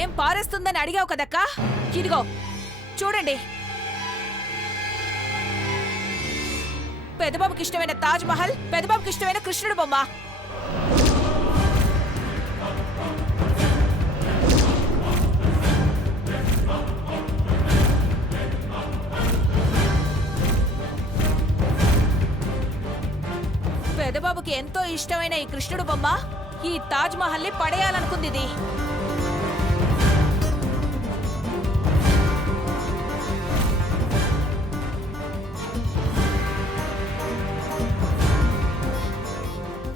ఏం పారేస్తుందని అడిగావు కదక్కా. ఇదిగో చూడండి, పెదబాబుకి ఇష్టమైన తాజ్ మహల్, పెదబాబుకి ఇష్టమైన కృష్ణుడు బొమ్మ. పెదబాబుకి ఎంతో ఇష్టమైన ఈ కృష్ణుడు బొమ్మ ఈ తాజ్ మహల్ ని పడేయాలనుకుంది ఇది.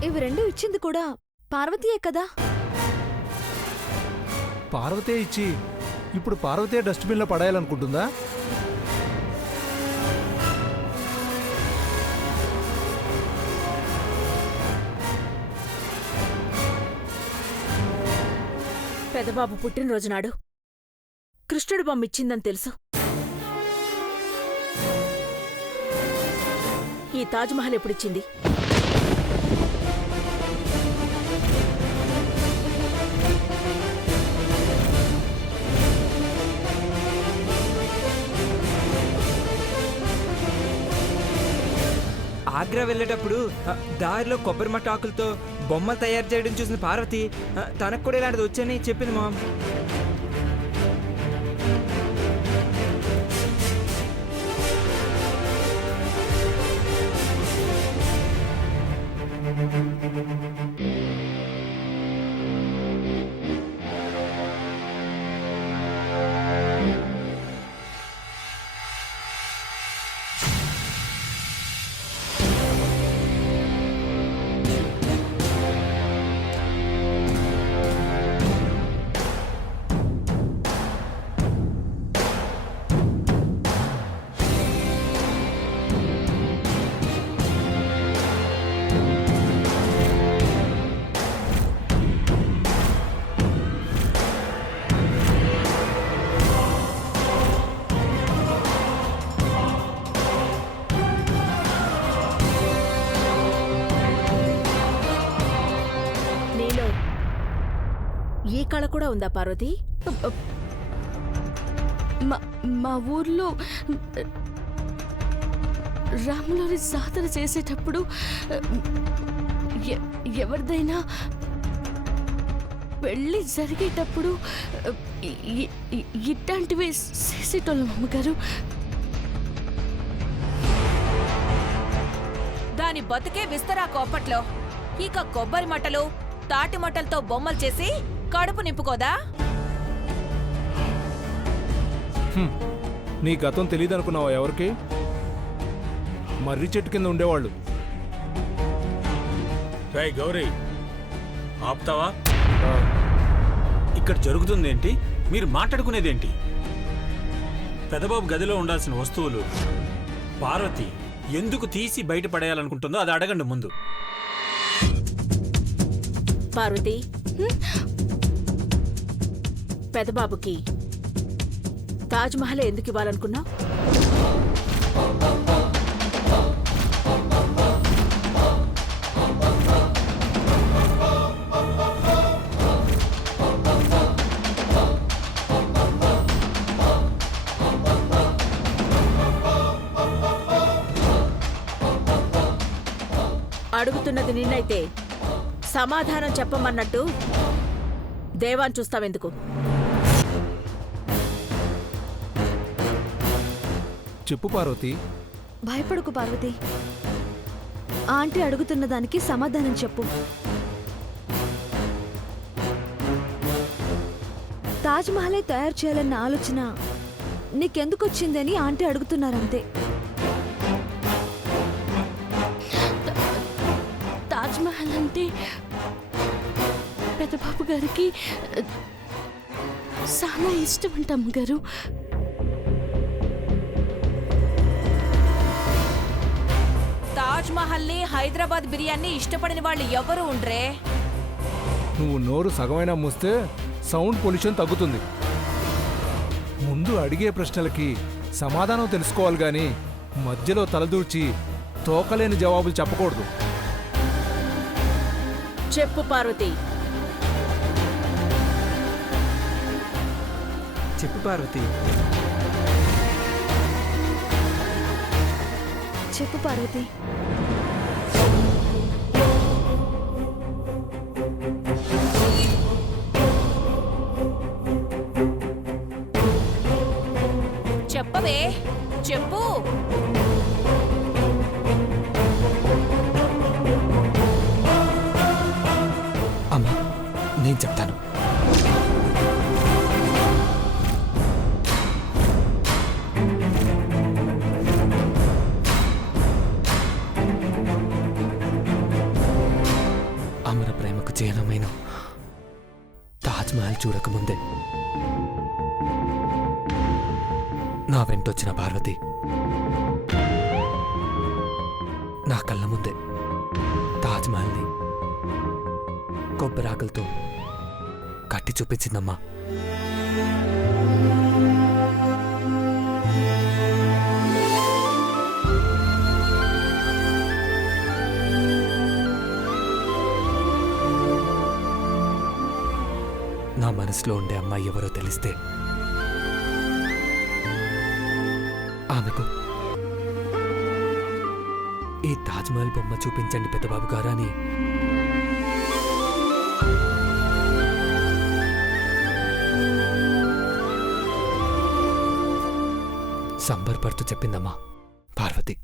ఇవి రెండు ఇచ్చింది కూడా పార్వతీయే కదా. పార్వతే ఇచ్చి ఇప్పుడు పార్వతే డస్ట్బిన్లో పడేయాలనుకుంటుందా? పెదబాబు పుట్టినరోజు నాడు కృష్ణుడు బొమ్మ ఇచ్చిందని తెలుసు. ఈ తాజ్మహల్ ఎప్పుడిచ్చింది? ఆగ్రా వెళ్ళేటప్పుడు దారిలో కొబ్బరి మట్ట ఆకులతో బొమ్మలు తయారు చేయడం చూసిన పార్వతి తనకు కూడా ఇలాంటిది వచ్చని చెప్పింది మామ్. ఈ కళ కూడా ఉందా పార్వతి? మా ఊర్లో రాములని సాధన చేసేటప్పుడు ఎవరిదైనా పెళ్ళి జరిగేటప్పుడు ఇట్లాంటివి చేసేటోళ్ళం అమ్మగారు. దాని బతుకే విస్తరా కోపట్లో. ఇక కొబ్బరి మట్టలు, తాటి మట్టలతో బొమ్మలు చేసి కడుపు నింపుకోదా? నీ గతం తెలియదనుకున్నావా ఎవరికి? మర్రి చెట్టు కింద ఉండేవాళ్ళు. రాయ్ గౌరీ, ఆపుతావా? ఇక్కడ జరుగుతుందేంటి? మీరు మాట్లాడుకునేదేంటి? పెదబాబు గదిలో ఉండాల్సిన వస్తువులు పార్వతి ఎందుకు తీసి బయట పడేయాలనుకుంటుందో అది అడగండి ముందు. పార్వతి, పెదబాబుకి తాజ్ మహల్ ఎందుకు ఇవ్వాలనుకున్నావు? అడుగుతున్నది నిన్నైతే సమాధానం చెప్పమన్నట్టు దేవాన్ చూస్తావెందుకు? చెప్పు పార్వతి. భయపడకు పార్వతి. ఆంటీ అడుగుతున్న దానికి సమాధానం చెప్పు. తాజ్ మహలే తయారు చేయాలన్న ఆలోచన నీకెందుకొచ్చిందని ఆంటీ అడుగుతున్నారంతే. తాజ్ మహల్ అంటే పెద్దబాబు గారికి చాలా ఇష్టం అంట అమ్మగారు. తాజ్ మహల్ ని, హైదరాబాద్ బిర్యానీ ఇష్టపడిన వాళ్ళు ఎవరు ఉండ్రే? నువ్వు నోరు సగమైనా మూస్తే సౌండ్ పొల్యూషన్ తగ్గుతుంది. ముందు అడిగే ప్రశ్నలకి సమాధానం తెలుసుకోవాలి గాని మధ్యలో తలదూర్చి తోకలేని జవాబులు చెప్పకూడదు. చెప్పు పార్వతి. చెప్పు పార్వతి. చెప్పు పార్వతి. చెప్పవే, చెప్పు. అమ్మా, నేను చెప్తాను. అమర ప్రేమకు చిహ్నమైన తాజ్మహల్ చూడకముందే నా వెంటొచ్చిన పార్వతి నా కళ్ళ ముందే తాజ్మహల్ని కొబ్బరాకులతో కట్టి చూపించిందమ్మా. నా మనసులో ఉండే అమ్మాయి ఎవరో తెలిస్తే ఆమెకు ఈ తాజ్మహల్ బొమ్మ చూపించండి పెద్దబాబు గారు అని సంబరపడుతూ చెప్పిందమ్మా పార్వతి.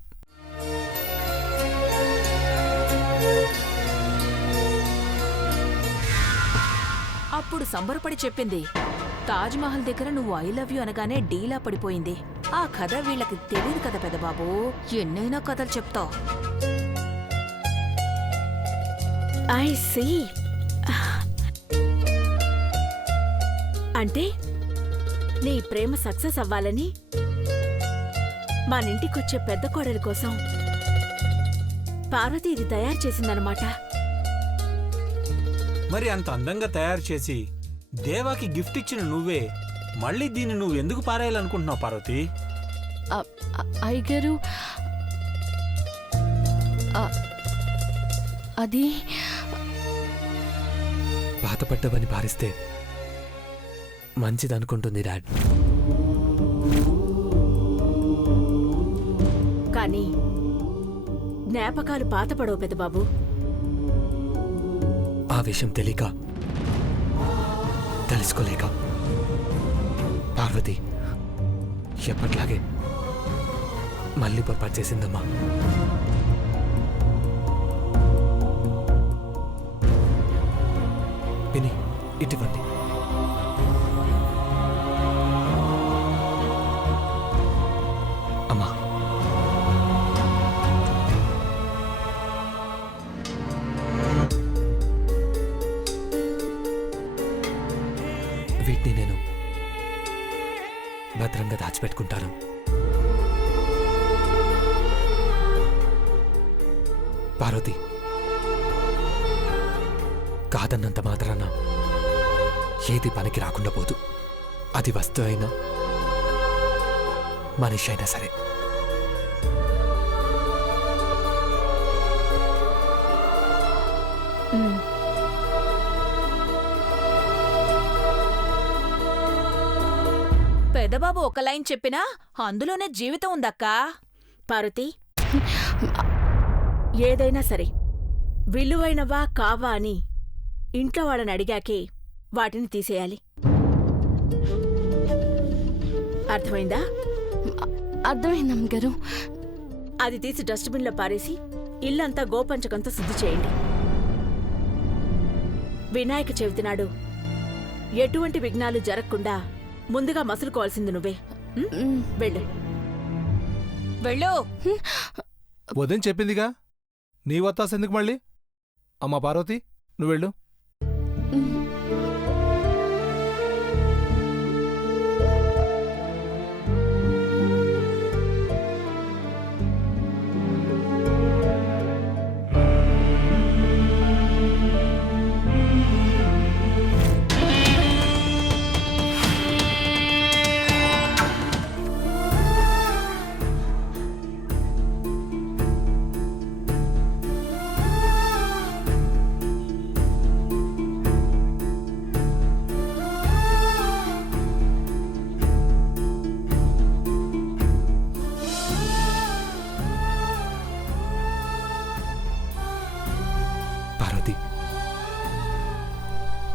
అప్పుడు సంబరపడి చెప్పింది. తాజ్మహల్ దగ్గర నువ్వు ఐ లవ్ యూ అనగానే డీలా పడిపోయింది. ఆ కథ వీళ్ళకి తెలియదు కదా పెదబాబు. ఎన్నైనా కథలు చెప్తావు. I see. అంటే నీ ప్రేమ సక్సెస్ అవ్వాలని మనింటికొచ్చే పెద్ద కోడలి కోసం పార్వతి ఇది తయారు చేసిందనమాట. మరి అంత అందంగా తయారు చేసి దేవాకి గిఫ్ట్ ఇచ్చిన నువ్వే మళ్ళీ దీన్ని నువ్వు ఎందుకు పారేయాలనుకుంటున్నావు పార్వతి? అయ్యగారు, అది బాధపడ్డవని పారిస్తే మంచిదనుకుంటుంది డాడ్. కానీ జ్ఞాపకాలు పాతపడవు పెద్దబాబు. ఆ విషయం తెలియక తెలుసుకోలేక పార్వతి ఎప్పట్లాగే మళ్ళీ పొరపాటు చేసిందమ్మా. విని ఇటువంటి అమ్మా, వీటిని నేను భద్రంగా దాచిపెట్టుకుంటాను. పార్వతి, కాదన్నంత మాత్రాన ఏది పనికి రాకుండా పోదు. అది వస్తువు అయినా మనిషి అయినా సరే. పెదబాబు ఒక లైన్ చెప్పినా అందులోనే జీవితం ఉందక్కా. పార్వతి, ఏదైనా సరే విలువైనవా కావా అని ఇంట్లో వాళ్ళని అడిగాకే వాటిని తీసేయాలి. అర్థమైందా? అర్థమైందమ్మగారు. అది తీసి డస్ట్బిన్లో పారేసి ఇల్లంతా గోపంచకంతో శుద్ధి చేయండి. వినాయక చవితి నాడు ఎటువంటి విఘ్నాలు జరగకుండా ముందుగా మసులుకోవాల్సింది నువ్వే. వెళ్ళు. వెళ్ళు. వదిన చెప్పిందిగా, నీ వత్తాసు ఎందుకు మళ్ళీ? అమ్మా పార్వతి, నువ్వు వెళ్ళు.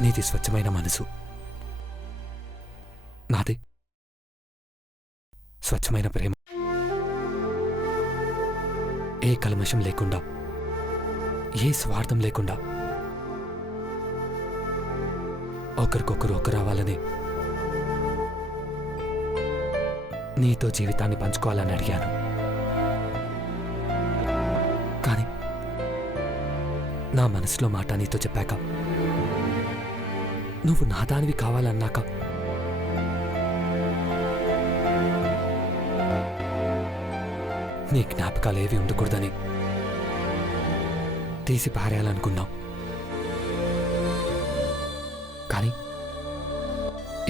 నీది స్వచ్ఛమైన మనసు, నాది స్వచ్ఛమైన ప్రేమ. ఏ కల్మషం లేకుండా, ఏ స్వార్థం లేకుండా ఒకరికొకరు ఒకరవ్వాలని, నీతో జీవితాన్ని పంచుకోవాలని అడిగాను. కానీ నా మనసులో మాట నీతో చెప్పాక, నువ్వు నా దానివి కావాలన్నాక, నీ జ్ఞాపకాలేవి ఉండకూడదని తీసి పారేయాలనుకున్నావు. కానీ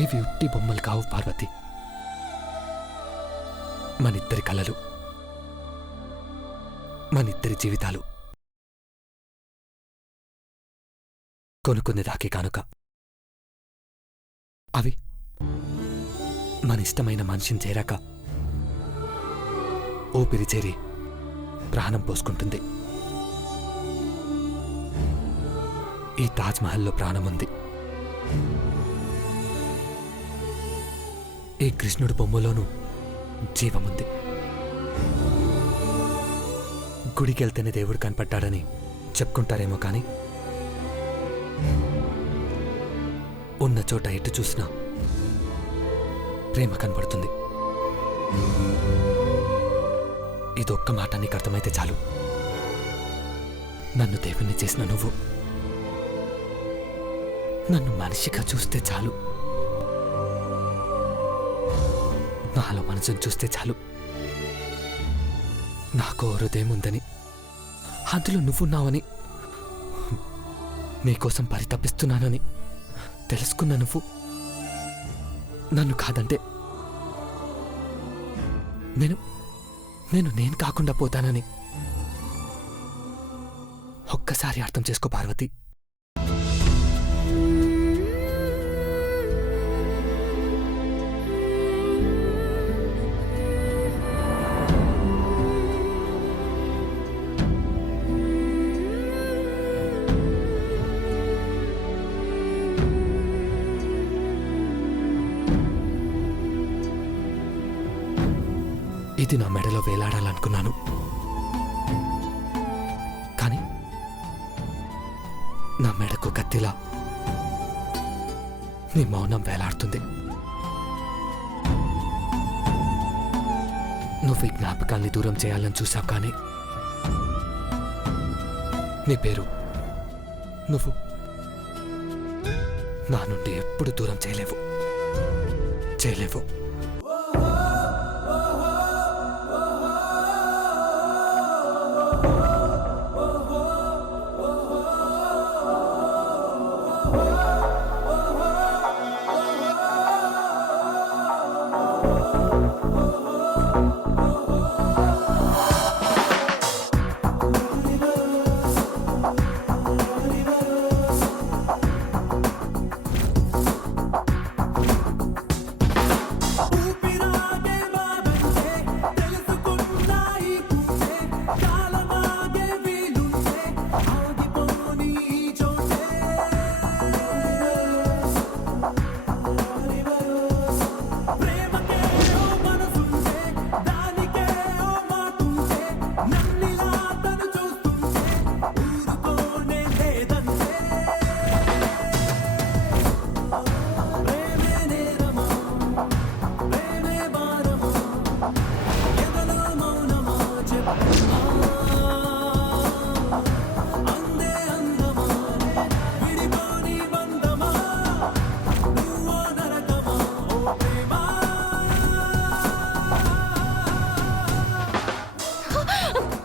ఇవి ఉట్టి బొమ్మలు కావు పార్వతి, మనిద్దరి కలలు, మనిద్దరి జీవితాలు. కొనుక్కునేదాకే కానుక. అవి మన ఇష్టమైన మనిషిని చేరాక ఊపిరి చేరి ప్రాణం పోసుకుంటుంది. ఈ తాజ్మహల్లో ప్రాణముంది. ఈ కృష్ణుడి బొమ్మలోనూ జీవముంది. గుడికెళ్తేనే దేవుడు కనపడ్డాడని చెప్పుకుంటారేమో కానీ ఉన్న చోట ఎటు చూసినా ప్రేమ కనపడుతుంది. ఇదొక్క మాట నీకు అర్థమైతే చాలు. నన్ను దేవుణ్ణి చేసిన నువ్వు నన్ను మనిషిగా చూస్తే చాలు. నాలో మనసును చూస్తే చాలు. నాకు హృదయం ఉందని, అందులో నువ్వున్నావని, నీకోసం పరితపిస్తున్నానని తెలుసుకున్న నువ్వు నన్ను కాదంటే నేను కాకుండా పోతానని ఒక్కసారి అర్థం చేసుకో పార్వతి. ఇది నా మెడలో వేలాడాలనుకున్నాను, కానీ నా మెడకు కత్తిలా నీ మౌనం వేలాడుతుంది. నువ్వు ఈ జ్ఞాపకాల్ని దూరం చేయాలని చూసావు, కానీ నీ పేరు నువ్వు నా నుండి ఎప్పుడు దూరం చేయలేవు.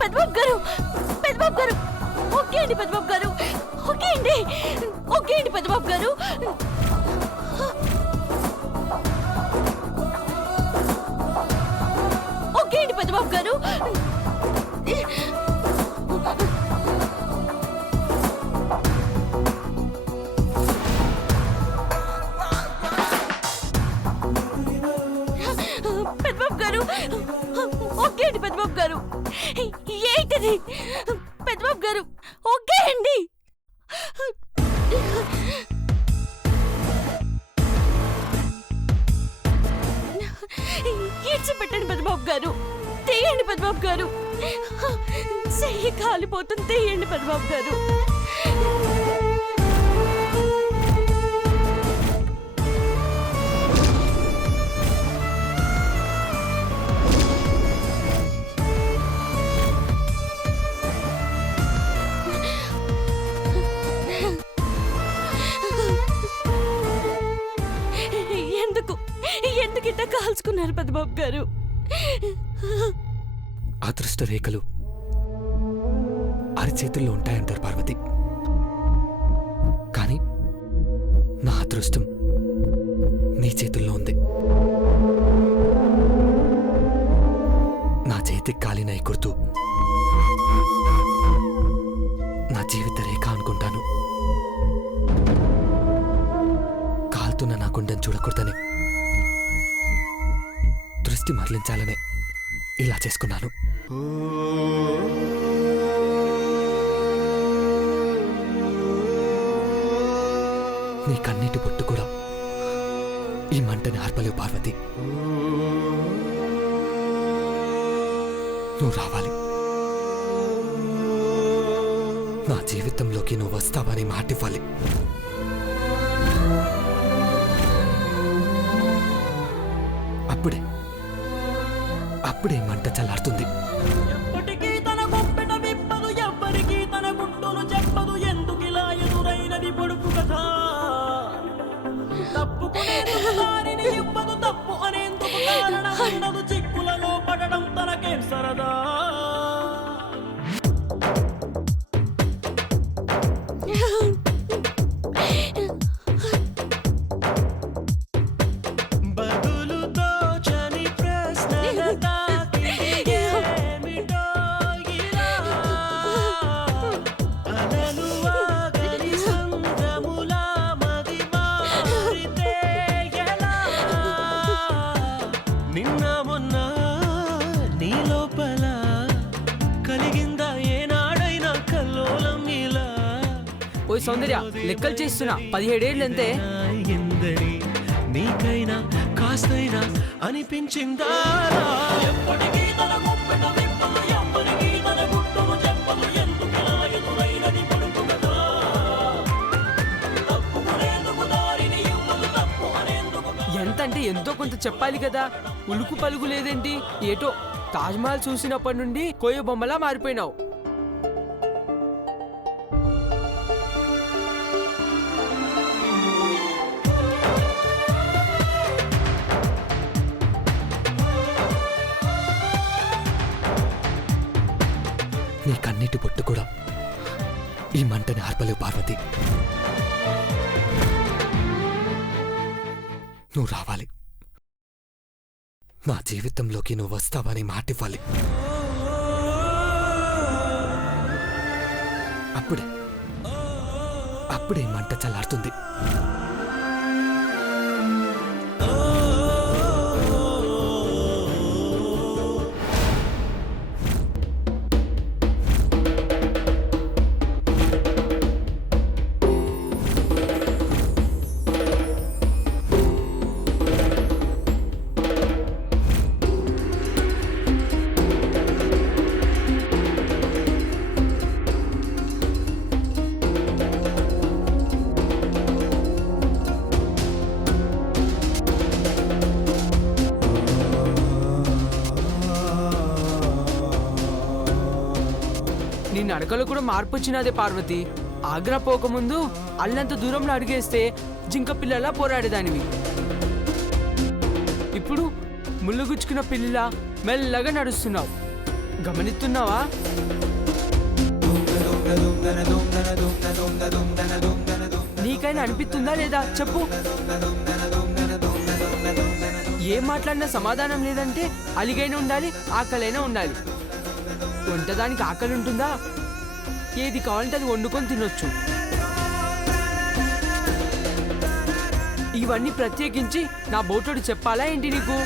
పెద్దబాబు గారు, ఓకే అండి పెద్దబాబు గారు, ఓకే అండి పెద్దబాబు గారు. ఓకే అండి పెద్దబాబు గారు. పెద్దబాబు గారు, ఓకే అండి పెద్దబాబు గారు. ఏంటిది పెద్దబాబు గారు? ఓకే అండి. ఇడ్చిపెట్టండి పెద్దబాబు గారు, తీయండి పెద్దబాబు గారు, చెయ్యి కాలిపోతుంది, తీయండి పెద్దబాబు గారు. ఎందుకు ఇట్లా కాల్చుకున్నారు పెద్దబాబు గారు? అదృష్ట రేఖలు అరిచేతుల్లో ఉంటాయంటారు పార్వతి. కానీ నా అదృష్టం నీ చేతుల్లో ఉంది. నా చేతికి కాలిన ఈ గుర్తు నా జీవిత రేఖ అనుకుంటాను. కాలుతున్న నా గుండెను చూడకూడదని, దృష్టి మరలించాలనే ఇలా చేసుకున్నాను. నీ కన్నీటి పొట్టు కూడా ఈ మంటని ఆర్పలేవు పార్వతి. నువ్వు రావాలి, నా జీవితంలోకి నువ్వు వస్తావని మాటివ్వాలి. అప్పుడే మంట చల్లారుతుంది. ఎప్పటికీ తన గొప్పెట విప్పదు, ఎవ్వరికీ తన గుట్టును చెప్పదు, ఎందుకిలా ఎదురైనది పొడుపు కథ. తప్పుకునేందుకు దారిని ఇవ్వదు, తప్పు అనేందుకు కారణం ఉండదు, చిక్కులలో పడడం తనకేం సరదా. ఓ సౌందర్య, లెక్కలు చేస్తున్నా, 17 ఏళ్ళు అంతే. నీకైనా కాస్తైనా అనిపించిందా? ఎప్పటికీ తన గొప్పెట విప్పదు, ఎవ్వరికీ తన గుట్టును చెప్పదు, ఎందుకిలా ఎదురైనది పొడుపు కథ. తప్పుకునేందుకు దారిని ఇవ్వదు, తప్పు అనేందుకు. ఎంత అంటే ఎంతో కొంత చెప్పాలి కదా, ఉలుకు పలుకు లేదేంటి? ఏటో తాజ్మహల్ చూసినప్పటి నుండి కోయ బొమ్మలా మారిపోయినావు. నీ కన్నీటి పొట్టు కూడా ఈ మంటని ఆర్పలేవు పార్వతి. నువ్వు రావాలి, నా జీవితంలోకి నువ్వు వస్తావని మాటివ్వాలి. అప్పుడే మంట చల్లారుతుంది. నీ నడకలో కూడా మార్పు వచ్చినదే పార్వతి. ఆగ్రా పోకముందు అల్లంత దూరంలో అడిగేస్తే జింక పిల్లలా పోరాడేదానివి. ఇప్పుడు ముళ్ళుగుచ్చుకున్న పిల్లిలా మెల్లగా నడుస్తున్నావు. గమనిస్తున్నావా? నీకైనా అనిపిస్తుందా లేదా చెప్పు. ఏం మాట్లాడినా సమాధానం లేదంటే అలిగైనా ఉండాలి, ఆకలైనా ఉండాలి. వంటదానికి ఆకలి ఉంటుందా? ఏది కావాలంటే అది వండుకొని తినొచ్చు. ఇవన్నీ ప్రత్యేకించి నా బోటోడు చెప్పాలా ఏంటి నీకు?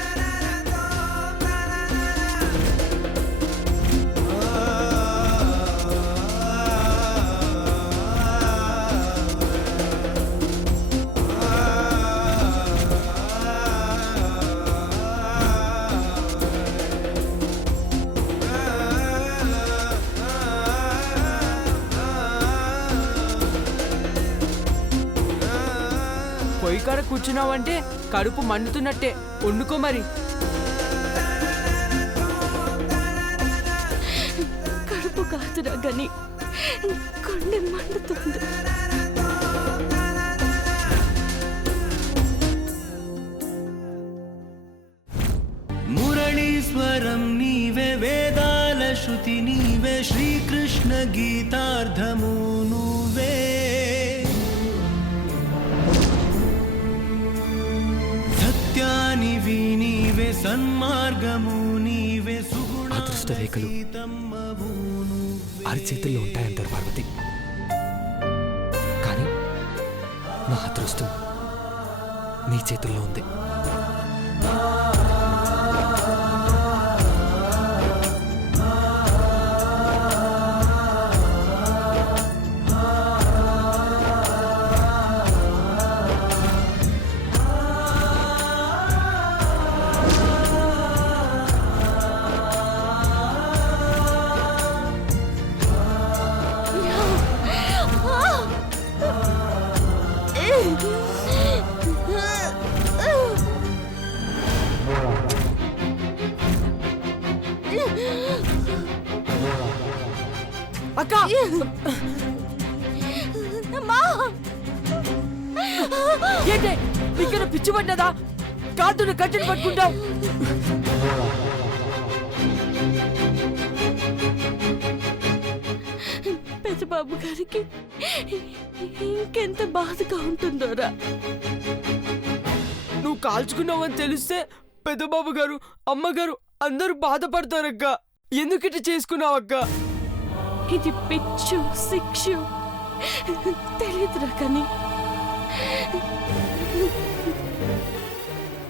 కాడ కూర్చున్నావంటే కడుపు మండుతున్నట్టే. వండుకో మరి. కడుపు కాదురా గని, కొండె మండుతుంది. మురళీశ్వరం నీవే, వేదాల శృతి నీవే, శ్రీకృష్ణ గీతార్థము నువ్వే. సత్యానివి నీవే, సన్మార్గము నీవే, అదృష్ట రేఖలు అరిచేతుల్లో ఉంటాయంటారు పార్వతి. కానీ నా అదృష్టం నీ చేతుల్లో ఉంది. అక్క, ఏంటే ఇక్కడ పిచ్చి పడ్డదా? కాదును కట్టెలు పట్టుకుంటావు. పెద్దబాబు గారికి ఇంకెంత బాధగా ఉంటుందోరా. నువ్వు కాల్చుకున్నావని తెలిస్తే పెద్దబాబు గారు, అమ్మగారు అందరూ బాధపడతారక్క. ఎందుకిట చేసుకున్నావక్క? ఇది పిచ్చు శిక్ష తెలియదురా కానీ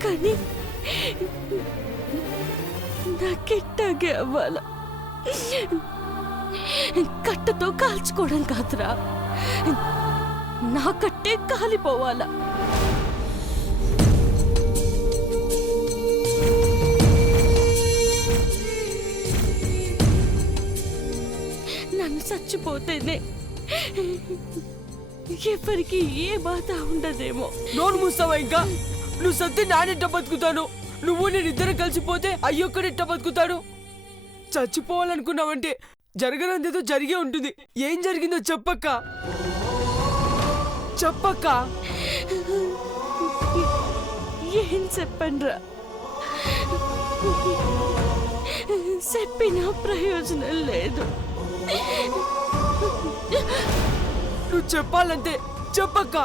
కానీ నాకెట్టాగే అవ్వాల. కట్టతో కాల్చుకోవడం కాదురా, నా కట్టే కాలిపోవాలా. నన్ను చచ్చిపోతేనే ఎవరికి ఏ బాధ ఉండదేమో. నోరు మూస్తావా ఇంకా? నువ్వు సత్తి నానెట్ట బతుకుతాను, నువ్వు నేను ఇద్దరు కలిసిపోతే అయ్యొక్కడెట్ట బతుకుతాడు? చచ్చిపోవాలనుకున్నావంటే జరగనందేదో జరిగే ఉంటుంది. ఏం జరిగిందో చెప్పక్క, చెప్పక్క. ఏం చెప్పండ్రా, చెప్పినా ప్రయోజనం లేదు. నువ్వు చెప్పాలంటే చెప్పక్క.